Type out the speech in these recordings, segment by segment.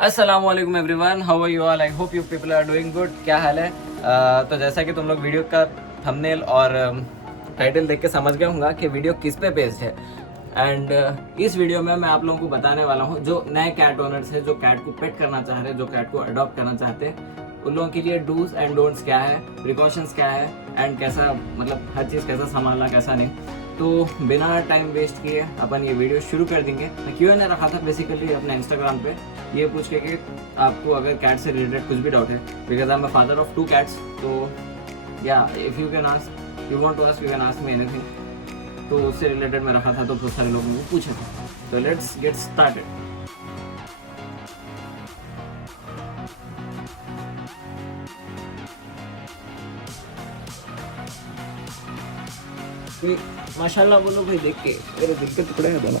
अस्सलाम वालेकुम everyone, how are you all? I hope you people are doing good. क्या हाल है? तो जैसा कि तुम लोग वीडियो का थंबनेल और टाइटल देख के समझ गए होंगे कि वीडियो किस पे बेस्ड है। एंड इस वीडियो में मैं आप लोगों को बताने वाला हूँ जो नए कैट ओनर्स हैं, जो कैट को पेट करना चाह रहे हैं, जो कैट को अडॉप्ट करना चाहते हैं, उन लोगों के लिए डूज एंड डोंट्स क्या है, प्रिकॉशंस क्या है एंड कैसा, मतलब हर चीज़ कैसा संभालना कैसा नहीं। तो बिना टाइम वेस्ट किए अपन ये वीडियो शुरू कर देंगे। मैं Q&A रखा था बेसिकली अपने इंस्टाग्राम पे, ये पूछ के कि आपको अगर कैट से रिलेटेड कुछ भी डाउट है, because I am a father of 2 cats. तो या if you can ask, you want to ask, you can ask me anything. तो उससे रिलेटेड मैं रखा था, तो बहुत सारे लोगों ने पूछा था। तो लेट्स गेट स्टार्टेड। माशाल्लाह बोलो भाई, देख के मेरे दिल के टुकड़े हैं दोनों।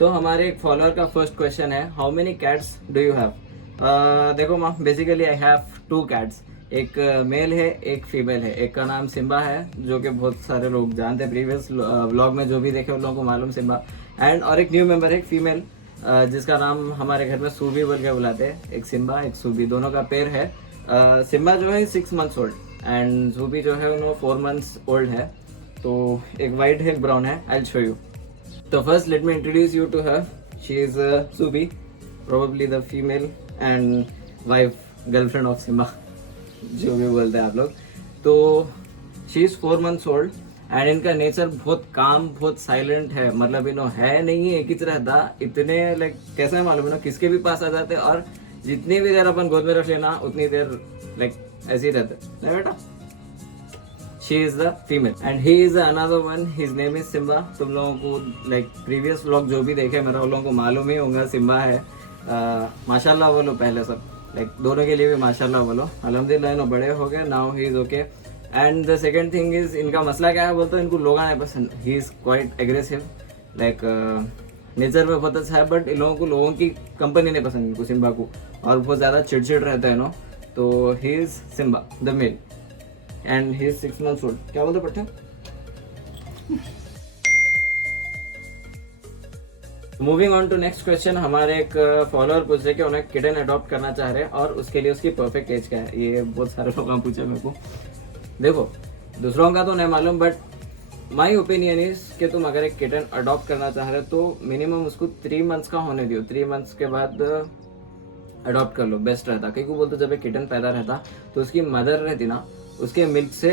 तो हमारे एक फॉलोअर का फर्स्ट क्वेश्चन है, how many cats do you have? देखो माँ, बेसिकली आई हैव 2 कैट्स। एक मेल है, एक फीमेल है। एक का नाम सिम्बा है, जो कि बहुत सारे लोग जानते हैं, प्रीवियस व्लॉग में जो भी देखे उन लोगों को मालूम सिम्बा। एंड और एक न्यू मेंबर है, एक फीमेल, जिसका नाम हमारे घर में सूबी बोल के बुलाते हैं। एक सिम्बा, एक सूबी, दोनों का पेयर है। सिम्बा जो है 6 मंथ्स ओल्ड एंड सूबी जो है उन्होंने 4 मंथ्स ओल्ड है। तो एक वाइट है, एक ब्राउन है। I will show you. So first, let me introduce you to her. She is Subi, probably the female and wife, girlfriend of Simba, जो भी बोलते हैं आप लोग। तो she is 4 months old and इनका नेचर बहुत काम, बहुत साइलेंट है। मतलब इनो है नहीं है, एक ही रहता, इतने लाइक कैसे है मालूम है ना, किसके भी पास आ जाते और जितनी भी देर अपन गोद में रख लेना उतनी देर लाइक ऐसे ही रहते, नहीं बेटा? She is the female and he is another one. His name is Simba. तुम लोगों को लाइक प्रीवियस व्लॉग जो भी देखे मेरा, उन लोगों को मालूम ही होगा सिम्बा है। माशाल्लाह बोलो पहले सब, लाइक दोनों के लिए भी माशाल्लाह बोलो। अल्हम्दुलिल्लाह इन्हों बड़े हो गए, now he is okay. And the second thing is, इनका मसला क्या है बोलते हैं, इनको लोग नहीं पसंद। He is quite aggressive, like nature में बहुत अच्छा है, बट इन लोगों को लोगों की कंपनी नहीं पसंद इनको, सिम्बा को, और बहुत ज़्यादा चिड़चिड़ रहता है नो। तो he is Simba the male and he is 6 months old। क्या बोलते पट्टे? Moving on to next question. हमारे एक फॉलोअर पूछ रहे कि उन्हें किटन अडॉप्ट करना चाह रहे हैं और उसके लिए उसकी परफेक्ट एज क्या है। ये बहुत सारे लोगों ने पूछा मेरे को। देखो, दूसरों का तो नहीं मालूम, बट माई ओपिनियन इज कि तुम अगर एक किटन अडॉप्ट करना चाह रहे हो तो मिनिमम उसको 3 months का होने दियो। 3 months के बाद अडॉप्ट कर लो, बेस्ट रहता। क्योंकि बोलते जब एक किटन पैदा रहता तो उसकी मदर रहती ना, उसके मिल्क से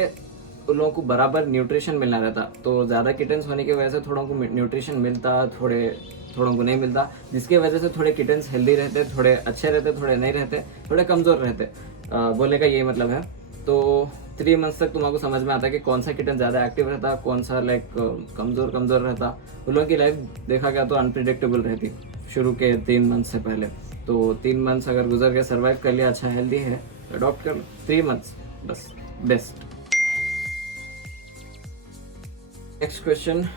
उन लोगों को बराबर न्यूट्रिशन मिलना रहता। तो ज़्यादा किटन्स होने की वजह से थोड़ों को न्यूट्रिशन मिलता, थोड़ों को नहीं मिलता, जिसकी वजह से थोड़े किटन्स हेल्दी रहते, थोड़े अच्छे रहते, थोड़े नहीं रहते, थोड़े कमज़ोर रहते। बोलने का यही मतलब है। तो 3 months तक तुमको समझ में आता है कि कौन सा किटन ज़्यादा एक्टिव रहता, कौन सा लाइक कमज़ोर रहता। उन लोगों की लाइफ देखा गया तो अनप्रिडिक्टेबल रहती शुरू के 3 months से पहले। तो 3 months अगर गुजर के सर्वाइव कर लिया, अच्छा हेल्दी है, अडॉप्ट कर लो। 3 months बस, best. Next question,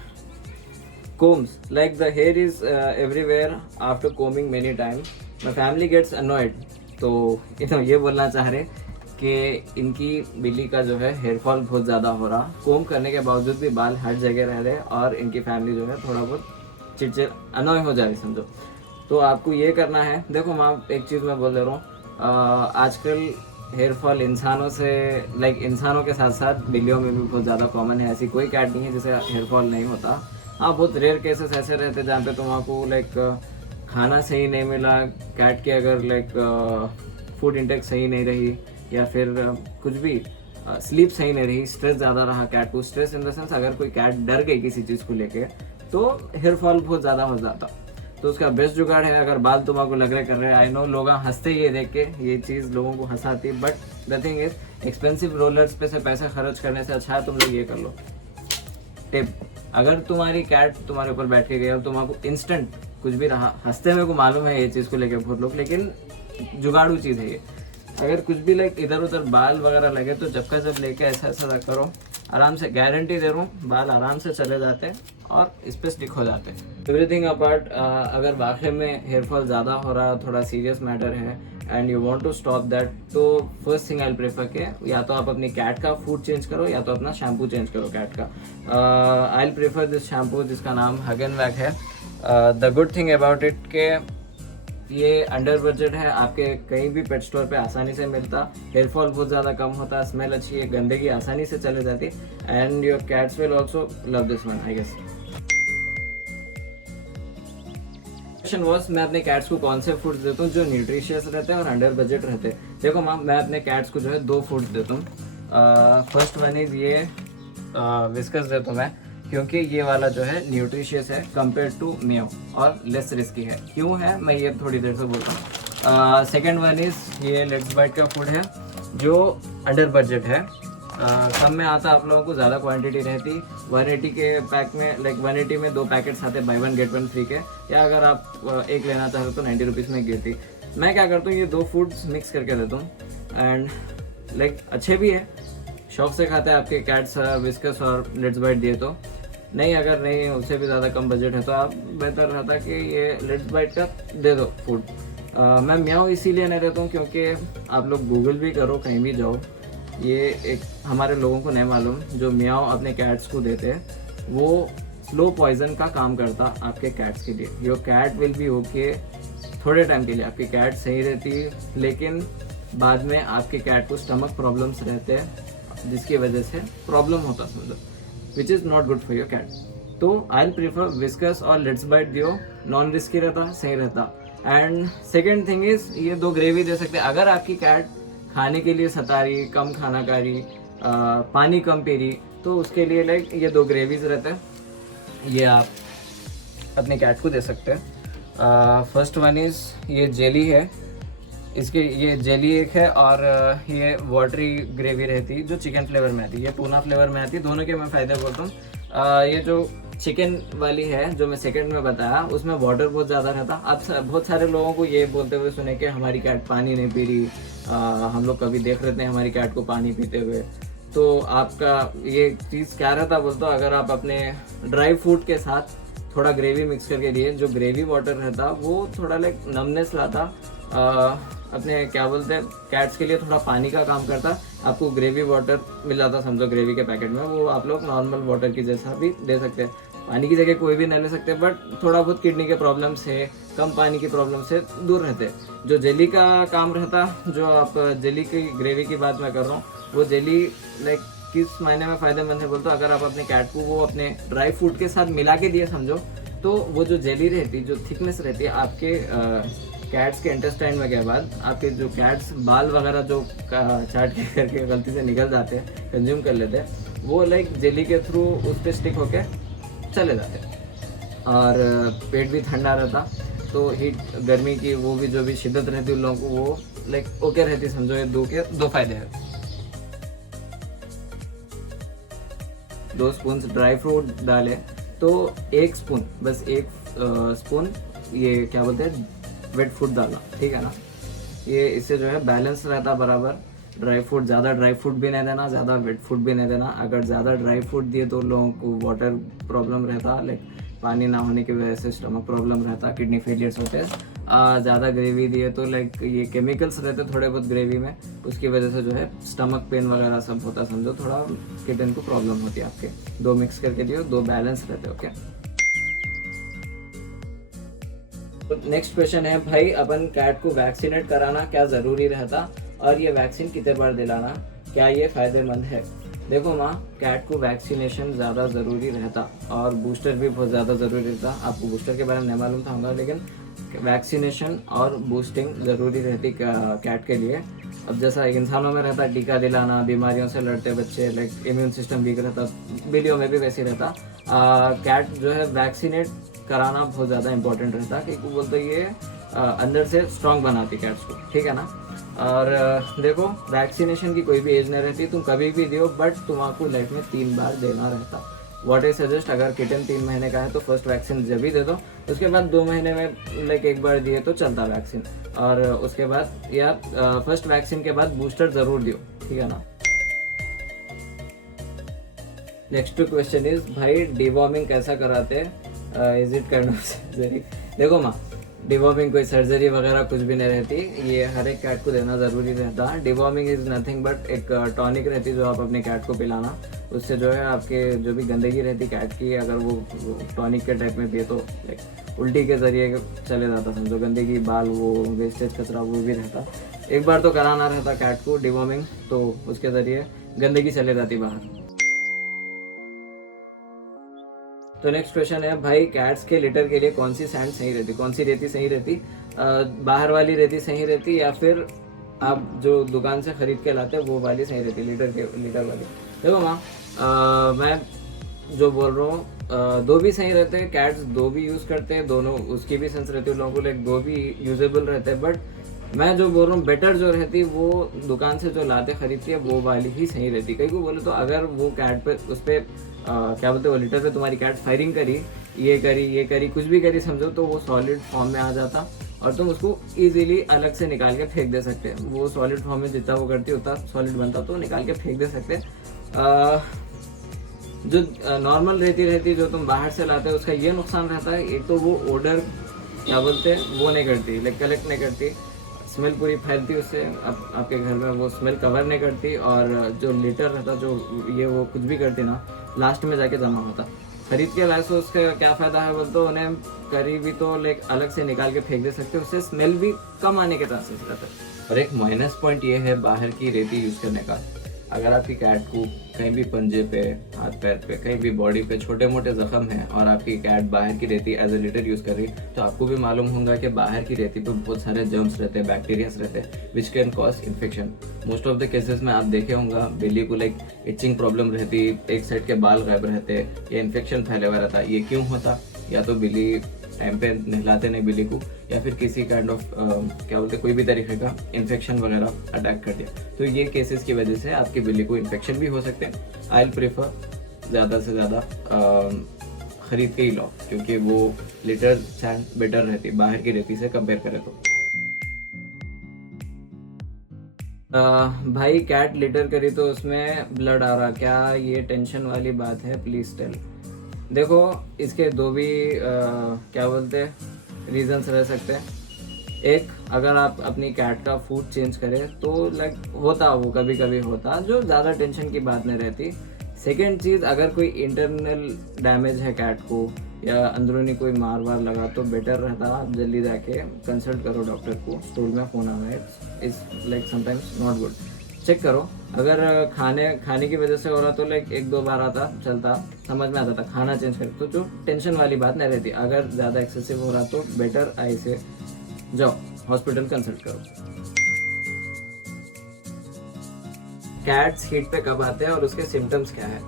combs, like the hair is everywhere after combing many times, my family gets annoyed। तो इन्होंने ये बोलना चाह रहे कि इनकी बिल्ली का जो है हेयर फॉल बहुत ज़्यादा हो रहा, कोम करने के बावजूद भी बाल हर जगह रह रहे और इनकी फैमिली जो है थोड़ा बहुत चिड़चिड़, अनॉय हो जा रही समझो। तो आपको ये करना है, देखो माँ एक चीज़ मैं बोल दे रहा हूँ, आजकल हेयर फॉल इंसानों से लाइक इंसानों के साथ साथ बिल्लियों में भी बहुत ज़्यादा कॉमन है। ऐसी कोई कैट नहीं है जिसे हेयर फॉल नहीं होता। हाँ, बहुत रेयर केसेस ऐसे रहते जहाँ पे तुमको लाइक खाना सही नहीं मिला, कैट के अगर लाइक फूड इंटेक सही नहीं रही, या फिर कुछ भी स्लीप सही नहीं रही, स्ट्रेस ज़्यादा रहा कैट को। स्ट्रेस इन द सेंस अगर कोई कैट डर गई किसी चीज़ को लेके तो हेयर फॉल बहुत ज़्यादा हो जाता। तो उसका बेस्ट जुगाड़ है, अगर बाल तुम्हारे लग रहे कर रहे, आई नो लोग हंसते ये देख के, ये चीज़ लोगों को हंसाती है, but the thing is expensive rollers पे से पैसे खर्च करने से अच्छा है तुम लोग ये कर लो। टिप, अगर तुम्हारी कैट तुम्हारे ऊपर बैठ के गई और तुम्हारे इंस्टेंट कुछ भी रहा, हंसते मेरे को मालूम है ये चीज़ को लेकर बहुत लोग, लेकिन जुगाड़ू चीज़ है ये। अगर कुछ भी लाइक इधर उधर बाल वगैरह लगे तो जब का जब लेके ऐसा ऐसा करो, आराम से गारंटी दे रहा हूँ बाल आराम से चले जाते हैं और इस पर स्टिक हो जाते हैं। एवरीथिंग अपार्ट, अगर वाकई में हेयर फॉल ज़्यादा हो रहा है, थोड़ा सीरियस मैटर है and you want to stop that, तो फर्स्ट थिंग आई प्रेफर के या तो आप अपनी कैट का फूड चेंज करो या तो अपना शैम्पू चेंज करो कैट का। आई प्रेफर दिस शैम्पू जिसका नाम हग एंड वैक है। The good thing about it के ये अंडर बजट है, आपके कहीं भी पेट स्टोर पे आसानी से मिलता, हेयर फॉल बहुत ज़्यादा कम होता, स्मेल अच्छी है, गंदगी आसानी से चले जाती and your cats will also love this one I guess. Question was मैं अपने कैट्स को कौन से फूड्स देता हूँ जो न्यूट्रिशियस रहते हैं और अंडर बजट रहते हैं। देखो मैम, मैं अपने कैट्स को जो है 2 फूड्स देता हूँ। फर्स्ट वन इज ये विस्कस देता हूँ मैं, क्योंकि ये वाला जो है न्यूट्रिशियस है कंपेयर टू म्याऊ और लेस रिस्की है। क्यों है मैं ये थोड़ी देर से बोलता हूँ। सेकेंड वन इज ये लेट्स बाइट का फूड है जो अंडर बजट है। सब में आता आप लोगों को ज़्यादा क्वांटिटी रहती, 180 के पैक में, लाइक 180 में 2 पैकेट्स आते, बाई 1 गेट 1 फ्री के, या अगर आप एक लेना चाहो तो 90 रुपीज़ में गिरती। मैं क्या करता हूँ, ये 2 फूड्स मिक्स करके देता हूँ एंड लाइक अच्छे भी है, शौक से खाते हैं आपके कैट्स विस्कस और लेट्स बाइट दिए तो। नहीं, अगर नहीं उससे भी ज़्यादा कम बजट है तो आप बेहतर रहता कि ये लेट्स बाइट का दे दो फूड। मैं म्याऊ इसीलिए नहीं देता हूँ क्योंकि आप लोग गूगल भी करो, कहीं भी जाओ, ये एक हमारे लोगों को नहीं मालूम, जो म्याऊ अपने कैट्स को देते हैं वो स्लो पॉइजन का काम करता आपके कैट्स के लिए। Your cat will be okay, थोड़े टाइम के लिए आपकी कैट सही रहती है, लेकिन बाद में आपके कैट को स्टमक प्रॉब्लम्स रहते हैं जिसकी वजह से प्रॉब्लम होता समझो, which is not good for your cat. तो आई प्रीफर विस्कस और लेट्स बाइट दियो, नॉन रिस्की रहता, सही रहता। एंड सेकेंड थिंग इज ये 2 ग्रेवी दे सकते हैं। अगर आपकी कैट खाने के लिए सता रही, कम खाना खा रही, पानी कम पी रही, तो उसके लिए लाइक ये 2 ग्रेवीज रहते हैं, ये आप अपने कैट को दे सकते हैं। फर्स्ट वन इज़ ये जेली है, इसके ये जेली एक है और ये वाटरी ग्रेवी रहती जो चिकन फ्लेवर में आती, ये टूना फ्लेवर में आती। दोनों के मैं फ़ायदे बोलता हूँ। ये जो चिकन वाली है जो मैं सेकंड में बताया, उसमें वाटर बहुत ज़्यादा रहता। आप बहुत सारे लोगों को ये बोलते हुए सुने कि हमारी कैट पानी नहीं पी रही, हम लोग कभी देख रहे थे हमारी कैट को पानी पीते हुए। तो आपका ये चीज़ क्या रहता बोलते हो, अगर आप अपने ड्राई फ्रूट के साथ थोड़ा ग्रेवी मिक्स करके दिए, जो ग्रेवी वाटर रहता वो थोड़ा लाइक नमनेस लाता, अपने क्या बोलते हैं कैट्स के लिए थोड़ा पानी का काम करता। आपको ग्रेवी वाटर मिल जाता समझो ग्रेवी के पैकेट में, वो आप लोग नॉर्मल वाटर की जैसा भी दे सकते हैं, पानी की जगह कोई भी नहीं ले सकते, बट थोड़ा बहुत किडनी के प्रॉब्लम से, कम पानी की प्रॉब्लम से दूर रहते। जो जेली का काम रहता, जो आप जेली की ग्रेवी की बात मैं कर रहा हूँ, वो जेली लाइक किस मायने में फ़ायदेमंद है बोलते हो, अगर आप अपने कैट को वो अपने ड्राई फ्रूट के साथ मिला के दिए समझो, तो वो जो जेली रहती, जो थिकनेस रहती है आपके कैट्स के इंटेस्टाइन में के बाद आपके जो कैट्स बाल वगैरह जो चाट के करके गलती से निकल जाते हैं, कंज्यूम कर लेते हैं, वो लाइक जेली के थ्रू उस पर स्टिक होके चले जाते और पेट भी ठंडा रहता। तो हीट गर्मी की वो भी जो भी शिद्दत रहती उन लोगों को वो लाइक ओके रहती समझो। ये 2 फायदे हैं। 2 स्पून ड्राई फ्रूट डाले तो 1 स्पून, बस 1 स्पून ये क्या बोलते हैं वेट फूड डाला, ठीक है ना। ये इससे जो है बैलेंस रहता बराबर। ड्राई फ्रूट, ज़्यादा ड्राई फ्रूट भी नहीं देना, ज़्यादा वेट फूड भी नहीं देना। अगर ज़्यादा ड्राई फ्रूट दिए तो लोगों को वाटर प्रॉब्लम रहता, लाइक पानी ना होने की वजह से स्टमक प्रॉब्लम रहता, किडनी फेलियर्स होते हैं। ज़्यादा ग्रेवी दिए तो लाइक ये केमिकल्स रहते थोड़े बहुत ग्रेवी में, उसकी वजह से जो है स्टमक पेन वगैरह सब होता समझो, थोड़ा किडनी को प्रॉब्लम होती है आपके। 2 मिक्स करके दियो, 2 बैलेंस रहते। ओके, नेक्स्ट क्वेश्चन है भाई, अपन कैट को वैक्सीनेट कराना क्या ज़रूरी रहता और ये वैक्सीन कितने बार दिलाना, क्या ये फ़ायदेमंद है? देखो माँ, कैट को वैक्सीनेशन ज़्यादा ज़रूरी रहता और बूस्टर भी बहुत ज़्यादा ज़रूरी रहता। आपको बूस्टर के बारे में नहीं मालूम था होगा, लेकिन वैक्सीनेशन और बूस्टिंग ज़रूरी रहती कैट के लिए। अब जैसा इंसानों में रहता टीका दिलाना, बीमारियों से लड़ते बच्चे, लाइक इम्यून सिस्टम वीक रहता, बिल्लियों में भी वैसे रहता। कैट जो है वैक्सीनेट कराना बहुत ज़्यादा इंपॉर्टेंट रहता, क्योंकि बोलते ये अंदर से स्ट्रॉन्ग बनाती कैट्स को, ठीक है ना। और देखो वैक्सीनेशन की कोई भी एज नहीं रहती, तुम कभी भी दियो, बट तुम्हारा लाइफ में 3 बार देना रहता। व्हाट आई सजेस्ट, अगर किटन 3 महीने का है तो फर्स्ट वैक्सीन जब ही दे दो, उसके बाद 2 महीने में लाइक एक बार दिए तो चलता वैक्सीन, और उसके बाद या फर्स्ट वैक्सीन के बाद बूस्टर ज़रूर दियो, ठीक है ना। नेक्स्ट क्वेश्चन इज भाई डिवॉर्मिंग कैसा कराते हैं, is it kind of surgery. देखो माँ, डिवॉर्मिंग कोई सर्जरी वगैरह कुछ भी नहीं रहती, ये हर एक कैट को देना ज़रूरी रहता है। डिवॉर्मिंग इज़ नथिंग बट एक टॉनिक रहती है जो आप अपने कैट को पिलाना, उससे जो है आपके जो भी गंदगी रहती कैट की, अगर वो टॉनिक के टाइप में पिए तो लाइक उल्टी के ज़रिए चले जाता, समझो गंदगी, बाल, वो वेस्टेज कचरा वो भी रहता। एक बार तो कराना रहता कैट को डिवॉर्मिंग, तो उसके ज़रिए गंदगी चले जाती बाहर। तो नेक्स्ट क्वेश्चन है भाई, कैट्स के लिटर के लिए कौन सी सैंड सही रहती, कौन सी रेती सही रहती, बाहर वाली रेती सही रहती या फिर आप जो दुकान से खरीद के लाते हैं वो वाली सही रहती, लीटर वाली। देखो माँ, मैं जो बोल रहा हूँ, दो भी सही रहते हैं, कैट्स दो भी यूज़ करते हैं, दोनों उसकी भी सेंस रहती है लोगों को, लाइक दो भी यूजेबल रहते हैं, बट मैं जो बोल रहा हूँ बेटर जो रहती वो दुकान से जो लाते खरीदती है वो वाली ही सही रहती। कहीं को बोले तो अगर वो कैट पे उस पर क्या बोलते हैं, वो लीटर पे तुम्हारी कैट फायरिंग करी, ये करी कुछ भी करी समझो, तो वो सॉलिड फॉर्म में आ जाता और तुम उसको इजीली अलग से निकाल के फेंक दे सकते हैं। वो सॉलिड फॉर्म में जितना वो करती उतना सॉलिड बनता, तो निकाल के फेंक दे सकते हैं। जो नॉर्मल रहती जो तुम बाहर से लाते हो उसका ये नुकसान रहता है, एक तो वो ओडर क्या बोलते हैं वो नहीं करती, लाइक कलेक्ट नहीं करती, स्मेल पूरी फैलती उससे, आपके घर में वो स्मेल कवर नहीं करती, और जो लीटर रहता जो ये वो कुछ भी करती ना, लास्ट में जाके जमा होता। खरीद के लाए सो उसका क्या फ़ायदा है बोल, तो उन्हें करी भी तो लाइक अलग से निकाल के फेंक दे सकते हो, उससे स्मेल भी कम आने के चांसेस रहते हैं। और एक माइनस पॉइंट ये है बाहर की रेती यूज़ करने का, अगर आपकी कैट को कहीं भी पंजे पे, हाथ पैर पे, कहीं भी बॉडी पे छोटे मोटे जख्म हैं और आपकी कैट बाहर की रेती एज ए लिटर यूज़ कर रही, तो आपको भी मालूम होगा कि बाहर की रेती पे बहुत सारे जर्म्स रहते हैं, बैक्टीरियाज रहते हैं, which can cause infection. Most of the cases में आप देखे होंगे बिल्ली को लाइक इचिंग प्रॉब्लम रहती, एक साइड के बाल गायब रहते, या इन्फेक्शन फैले हुआ रहता। ये क्यों होता, या तो बिल्ली टाइम पे नहलाते नहीं बिल्ली को, या फिर किसी काइंड ऑफ क्या बोलते कोई भी तरीके का इन्फेक्शन वगैरह अटैक कर दिया, तो ये केसेस की वजह से आपकी बिल्ली को इन्फेक्शन भी हो सकते हैं। आई विल प्रेफर ज़्यादा से ज़्यादा ख़रीद के ही लो, क्योंकि वो लिटर सैंड बेटर रहती बाहर की रेती से कंपेयर करें तो। भाई कैट लिटर करी तो उसमें ब्लड आ रहा, क्या ये टेंशन वाली बात है, प्लीज़ टेल। देखो इसके दो भी क्या बोलते हैं रीजंस रह सकते हैं। एक, अगर आप अपनी कैट का फूड चेंज करें तो लाइक होता, वो कभी कभी होता, जो ज़्यादा टेंशन की बात नहीं रहती। सेकेंड चीज़, अगर कोई इंटरनल डैमेज है कैट को या अंदरूनी कोई मार वार लगा तो बेटर रहता आप जल्दी जाके कंसल्ट करो डॉक्टर को। स्टूल में फ़ोन आना है is like sometimes not good, check करो। अगर खाने की वजह से हो रहा तो लाइक 1-2 बार आता चलता, समझ में आता था, खाना चेंज कर तो जो टेंशन वाली बात नहीं रहती। अगर ज़्यादा एक्सेसिव हो रहा तो बेटर आई से जाओ हॉस्पिटल कंसल्ट करो। कैट्स हीट पे कब आते हैं और उसके सिम्टम्स क्या है?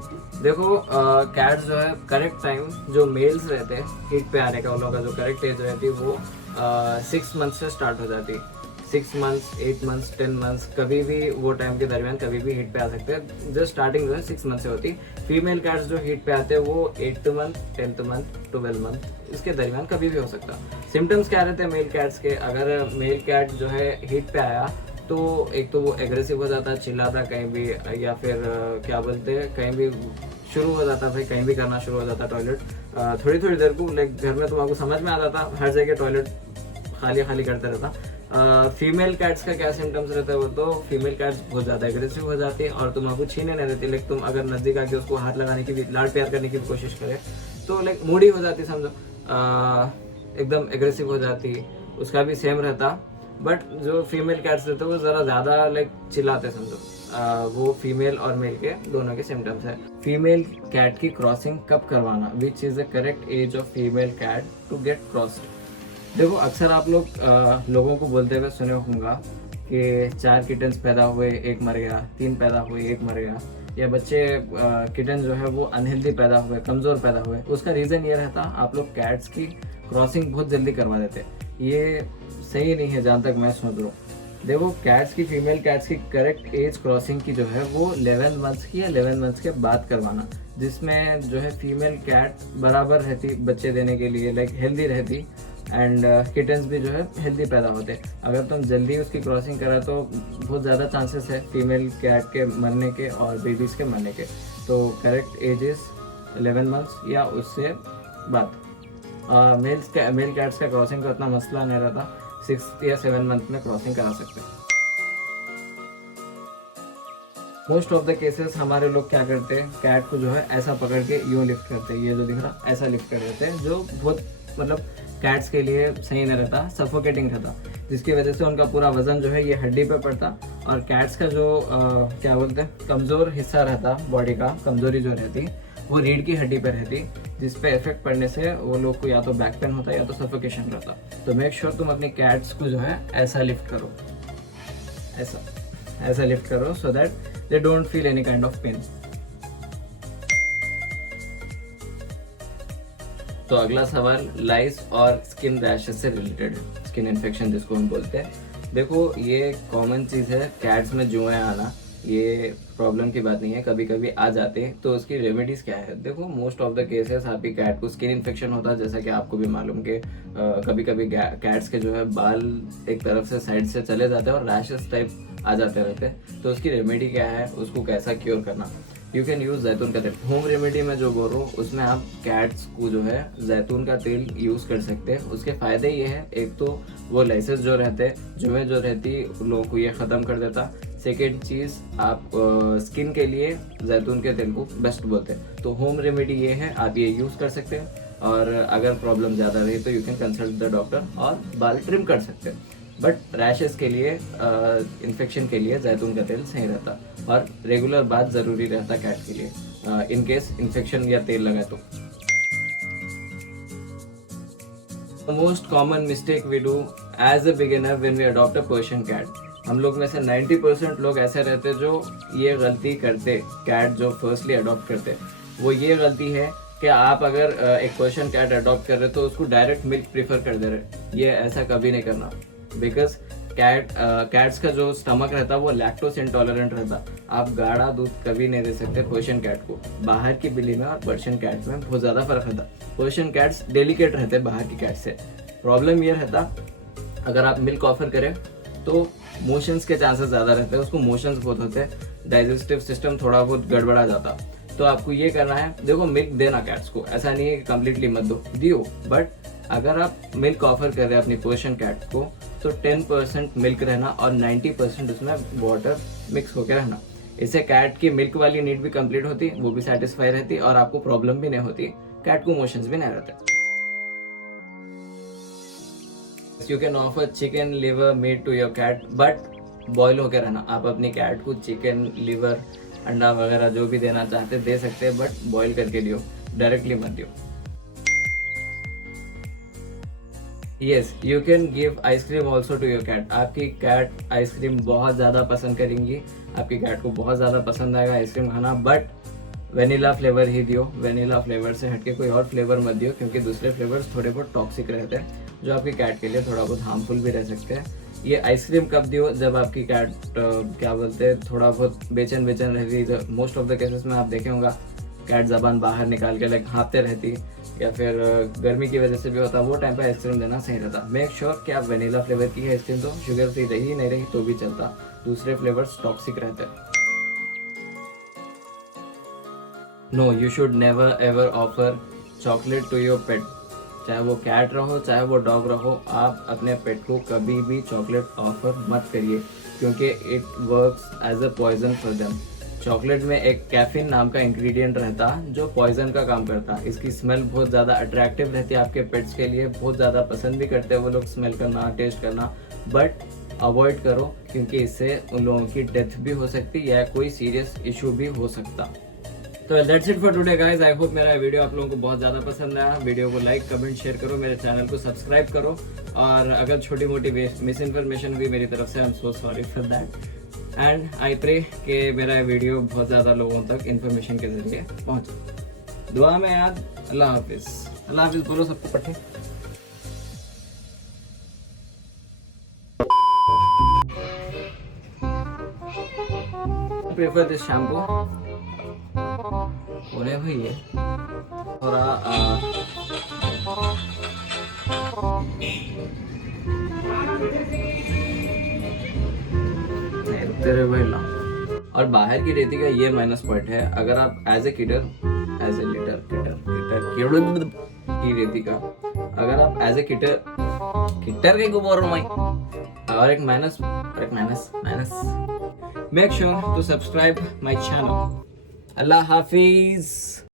देखो कैट्स जो है करेक्ट टाइम जो मेल्स रहते हैं हीट पे आने का, उन लोगों का जो करेक्ट एज रहती है वो 6 मंथ से स्टार्ट हो जाती है। 6 मंथ्स, 8 मंथ्स, 10 मंथ्स, कभी भी वो टाइम के दरमियान कभी भी हीट पे आ सकते हैं। जो स्टार्टिंग जो है 6 मंथ से होती। फीमेल कैट्स जो हीट पे आते हैं वो 8th month, 10th month, 12 month, इसके दरमियान कभी भी हो सकता। सिम्टम्स क्या रहते हैं मेल कैट्स के? अगर मेल कैट जो है हीट पे आया तो एक तो वो एग्रेसिव हो जाता है, चिल्लाता कहीं भी, या फिर क्या बोलते हैं कहीं भी शुरू हो जाता, भाई कहीं भी करना शुरू हो जाता टॉयलेट थोड़ी थोड़ी देर को, लाइक घर में तुम्हारा समझ में आ जाता, हर जगह टॉयलेट खाली खाली करते रहता। फीमेल कैट्स का क्या सिम्टम्स रहता है? वो तो फीमेल कैट्स बहुत ज़्यादा एग्रेसिव हो जाती है और तुम्हारा छीने नहीं रहती, लाइक तुम अगर नज़दीक आके उसको हाथ लगाने की भी, लाड प्यार करने की भी कोशिश करे तो लाइक मूडी हो जाती, समझो एकदम एग्रेसिव हो जाती। उसका भी सेम रहता, बट जो फीमेल कैट्स रहते हैं वो ज़रा ज़्यादा लाइक चिल्लाते, समझो। वो फीमेल और मेल के दोनों के सिम्टम्स है। फीमेल कैट की क्रॉसिंग कब करवाना? Which is the correct age of female cat to get crossed? देखो अक्सर आप लोगों को बोलते हुए सुने होंगे कि 4 किटन्स पैदा हुए 1 मर गया, 3 पैदा हुए 1 मर गया, या बच्चे किटन जो है वो अनहेल्दी पैदा हुए, कमज़ोर पैदा हुए। उसका रीज़न ये रहता आप लोग कैट्स की क्रॉसिंग बहुत जल्दी करवा देते। ये सही नहीं है जहाँ तक मैं समझ रहा हूँ। देखो कैट्स की, फीमेल कैट्स की करेक्ट एज क्रॉसिंग की जो है वो 11 मंथ्स की या 11 मंथ्स के बाद करवाना। जिसमें जो है फीमेल कैट बराबर रहती बच्चे देने के लिए, लाइक हेल्दी रहती, एंड किटन्स भी जो है हेल्दी पैदा होते। अगर तुम जल्दी उसकी क्रॉसिंग करा तो बहुत ज़्यादा चांसेस है फीमेल कैट के मरने के और बेबीज़ के मरने के। तो करेक्ट एज इज़ 11 मंथ्स या उससे बाद। मेल कैट्स का क्रॉसिंग का उतना मसला नहीं रहता, 6 या 7 मंथ में क्रॉसिंग करा सकते हैं। मोस्ट ऑफ द केसेस हमारे लोग क्या करते हैं, कैट को जो है ऐसा पकड़ के यूँ लिफ्ट करते हैं, ये जो दिख रहा ऐसा लिफ्ट कर देते हैं, जो बहुत मतलब कैट्स के लिए सही नहीं रहता, सफोकेटिंग रहता, जिसकी वजह से उनका पूरा वजन जो है ये हड्डी पे पड़ता। और कैट्स का जो क्या बोलते हैं कमज़ोर हिस्सा रहता बॉडी का, कमज़ोरी जो रहती वो रीढ़ की हड्डी पे रहती, जिस पे इफेक्ट पड़ने से वो लोग को या तो बैक पेन होता या तो सफोकेशन रहता। तो मेक श्योर तुम अपनी कैट्स को जो है ऐसा लिफ्ट करो, ऐसा लिफ्ट करो, so that they don't feel any kind of pain. तो अगला सवाल लाइस और स्किन रैशेस से रिलेटेड है, स्किन इन्फेक्शन जिसको हम बोलते हैं। देखो ये कॉमन चीज़ है, कैट्स में जुएं आना ये प्रॉब्लम की बात नहीं है, कभी कभी आ जाते हैं। तो उसकी रेमेडीज़ क्या है, देखो मोस्ट ऑफ द केसेस आपकी कैट को स्किन इन्फेक्शन होता है, जैसा कि आपको भी मालूम कि कभी कभी कैट्स के जो है बाल एक तरफ से साइड से चले जाते हैं और रैशेस टाइप आ जाते रहते हैं। तो उसकी रेमेडी क्या है, उसको कैसा क्योर करना, यू कैन यूज़ जैतून का तेल। होम रेमेडी में जो बोल रहा हूँ उसमें आप कैट्स को जो है जैतून का तेल यूज़ कर सकते हैं। उसके फ़ायदे ये है, एक तो वो लाइसेस जो रहते हैं, जुएं जो रहती लोगों को ये ख़त्म कर देता। सेकेंड चीज़, आप स्किन के लिए जैतून के तेल को बेस्ट बोलते हैं। तो होम रेमेडी ये है, आप ये यूज़ कर सकते हैं। और अगर प्रॉब्लम ज़्यादा रही तो you can consult the doctor और बाल ट्रिम कर सकते हैं। बट रैशेस के लिए, इन्फेक्शन के लिए जैतून का तेल सही रहता और रेगुलर बात ज़रूरी रहता कैट के लिए, इन केस इन्फेक्शन या तेल लगा तो। The most common mistake we do as a beginner when we adopt a Persian cat, हम लोग में से 90% लोग ऐसे रहते जो ये गलती करते, कैट जो फर्स्टली अडॉप्ट करते, वो ये गलती है कि आप अगर एक पर्शियन कैट अडॉप्ट कर रहे तो उसको डायरेक्ट मिल्क प्रीफर कर दे रहे। ये ऐसा कभी नहीं करना, बिकॉज कैट्स का जो स्टमक रहता है वो लैक्टोस इंटॉलरेंट रहता। आप गाढ़ा दूध कभी नहीं दे सकते पर्शियन कैट को। बाहर की बिल्ली में और पर्शियन कैट में बहुत ज़्यादा फर्क रहता। पर्शियन कैट्स डेलिकेट रहते बाहर की कैट से। प्रॉब्लम ये रहता, अगर आप मिल्क ऑफर करें तो मोशंस के चांसेस ज़्यादा रहते हैं, उसको मोशंस बहुत होते हैं, डाइजेस्टिव सिस्टम थोड़ा बहुत गड़बड़ा जाता। तो आपको ये करना है, देखो मिल्क देना कैट्स को, ऐसा नहीं है कि कम्प्लीटली मत दियो, बट अगर आप मिल्क ऑफर कर रहे हैं अपनी पर्शियन कैट को तो 10% मिल्क रहना और 90% उसमें वाटर मिक्स होकर रहना। इससे कैट की मिल्क वाली नीड भी कंप्लीट होती, वो भी सेटिस्फाई रहती और आपको प्रॉब्लम भी नहीं होती, कैट को मोशंस भी नहीं रहते। You can offer chicken liver meat to your cat, but boil होकर रहना। आप अपनी कैट को चिकन लिवर अंडा वगैरह जो भी देना चाहते दे सकते हैं, बट बॉयल करके दियो, डायरेक्टली मत दियो। Yes, you can give ice cream also to your cat. आपकी कैट आइसक्रीम बहुत ज़्यादा पसंद करेंगी, आपकी कैट को बहुत ज़्यादा पसंद आएगा आइसक्रीम खाना, बट वेनिला फ्लेवर ही दियो। वेनिला फ्लेवर से हटके कोई और फ्लेवर मत दियो, क्योंकि दूसरे फ्लेवर्स थोड़े बहुत टॉक्सिक रहते हैं जो आपकी कैट के लिए थोड़ा बहुत हार्मफुल भी रह सकते हैं। ये आइसक्रीम कब दियो, जब आपकी कैट क्या बोलते हैं थोड़ा बहुत बेचैन रहती है। मोस्ट ऑफ द केसेस में आप देखे होंगे कैट जबान बाहर निकाल के लाइक हाँफते रहती, या फिर गर्मी की वजह से भी होता, वो टाइम पे आइसक्रीम देना सही रहता। मेक श्योर कि आप वेनिला फ्लेवर की आइसक्रीम दो, शुगर फ्री रही नहीं रही तो भी चलता, दूसरे फ्लेवर्स टॉक्सिक रहते हैं। No, you should never ever offer chocolate to your pet. चाहे वो कैट रहो चाहे वो डॉग रहो, आप अपने पेट को कभी भी चॉकलेट ऑफर मत करिए, क्योंकि it works as a poison for them. Chocolate में एक कैफीन नाम का इंग्रेडिएंट रहता जो पॉइजन का काम करता। इसकी स्मेल बहुत ज़्यादा अट्रैक्टिव रहती है आपके पेट्स के लिए, बहुत ज़्यादा पसंद भी करते हैं वो लोग स्मेल करना, टेस्ट करना, बट अवॉइड करो, क्योंकि इससे उन लोगों की डेथ भी हो सकती या कोई सीरियस इशू भी हो सकता। तो that's it for today guys. I hope मेरा वीडियो आप लोगों को बहुत ज़्यादा पसंद आया। वीडियो को लाइक कमेंट शेयर करो, मेरे चैनल को सब्सक्राइब करो, और अगर छोटी मोटी मिस इन्फॉर्मेशन हुई मेरी तरफ से, I am so sorry for that, and I pray कि मेरा वीडियो बहुत ज़्यादा लोगों तक इन्फॉर्मेशन के जरिए पहुँचे। दुआ में याद। अल्लाह हाफिज़। अल्लाह हाफिज़ बोलो सबको पट्टे। Prefer this shampoo. बोले भाई ये थोड़ा तेरे भाई ला। और बाहर की रेती का ये माइनस पॉइंट है, अगर आप एज ए किटर, एज ए लिटर किटर की रेती का, अगर आप एज ए किटर किटर के को बोल रहा हूँ मैं, और एक minus make sure to subscribe my channel. अल्लाह हाफिज।